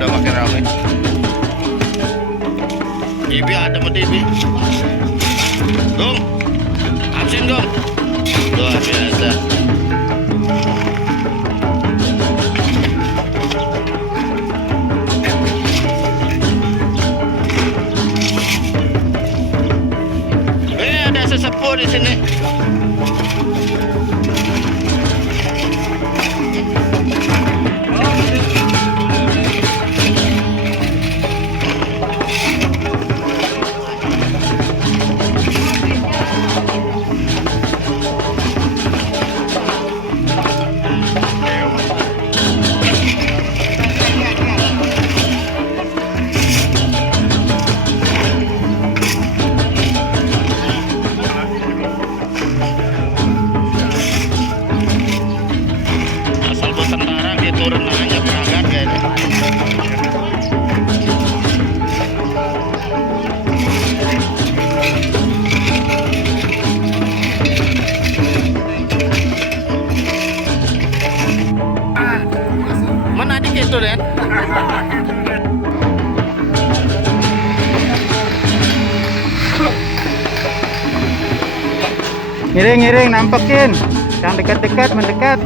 udah makin ramai. Ibi ada sama Ibi. Gong, absen Gong. Luar biasa. Ada sesepuh di sini. Turun aja berangkat kayaknya. Mana adik itu Den? Ngiring-ngiring, nampekin. Yang dekat-dekat, mendekat.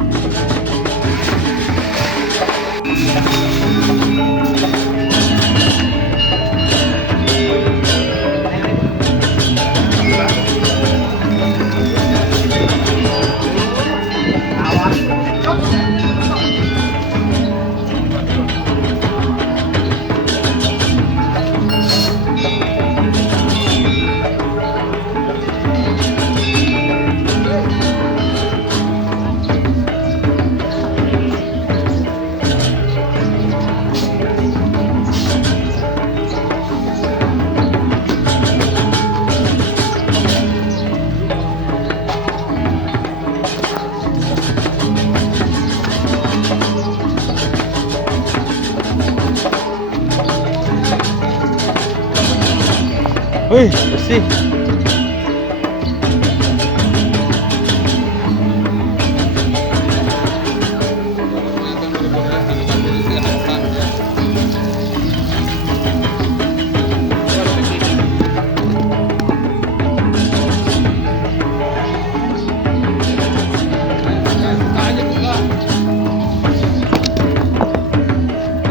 Wih, bersih.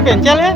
Bengkel ya?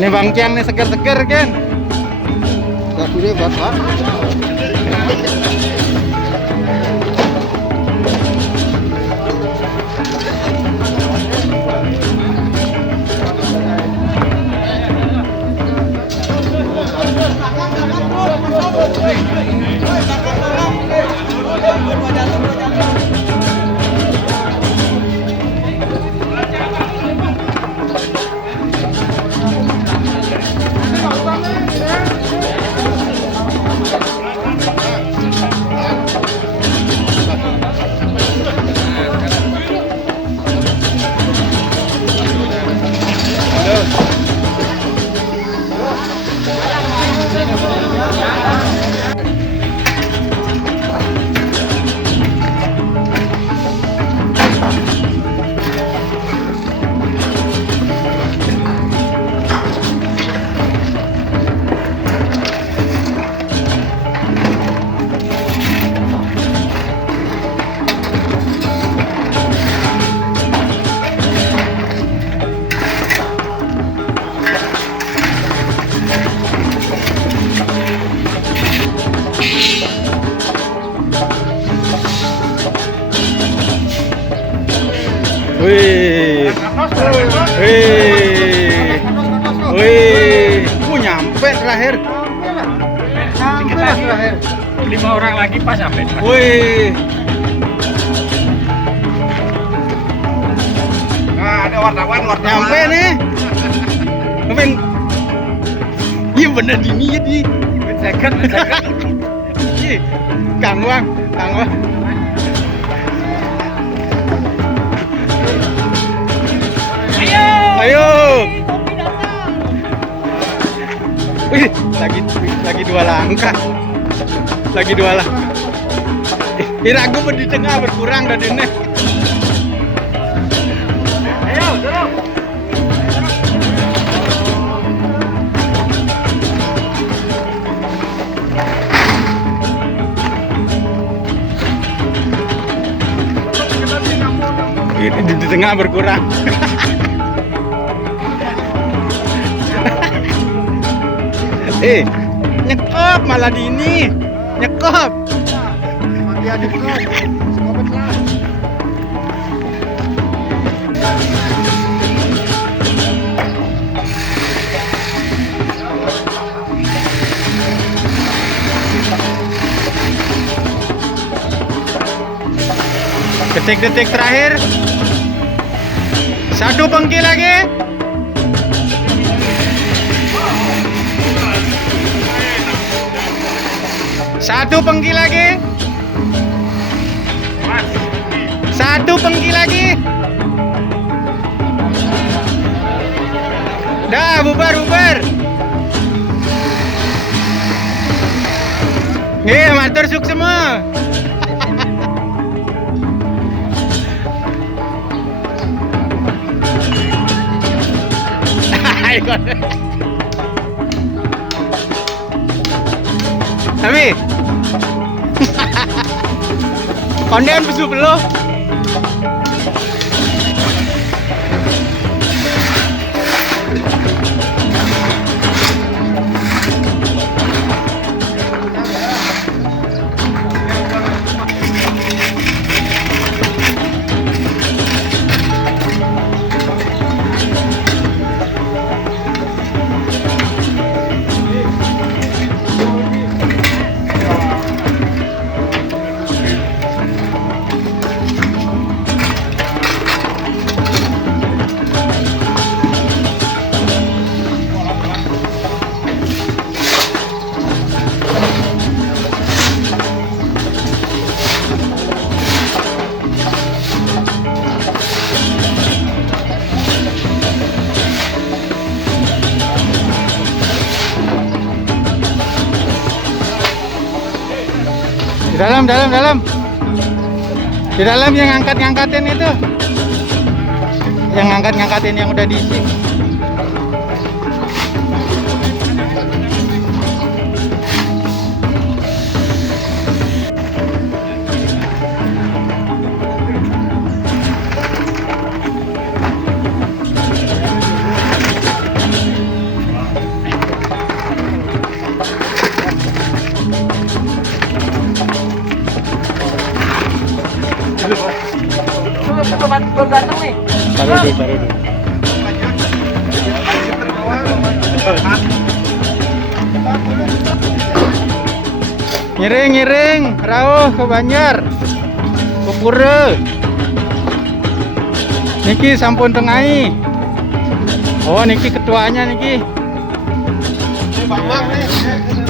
Ini Bang Cian nih seger-seger kan? Dapurnya bapak. Wih. Wih. Nyampe terakhir. Sampai lah terakhir. 5 orang lagi pas sampai. Wih. Nah, ada wartawan. Nyampe nih. Ngepeng. Iya bener ini ya di. Second. Ih, Kang Wang. Ayo. Wih, lagi 2 langkah. Lagi 2 langkah. Ragu di tengah berkurang dari ini. Ayo, dorong. Ini di tengah berkurang. Nyekop malah di ini. Nyekop. Mati adik lo. Sekopet lah. Detik-detik terakhir. 1 pengki lagi. Satu pengki lagi. 1 pengki lagi. Dah bubar. Nih, matur suk semua. Tapi konden besu belum. Dalam. Di dalam yang ngangkatin itu. Yang ngangkatin yang udah diisi. Belum datang nih. Taruh dulu. Ngiring, rawuh ke Banjar. Ke Pura. Niki sampun tengahi. Oh, niki ketuanya niki. Bang nih.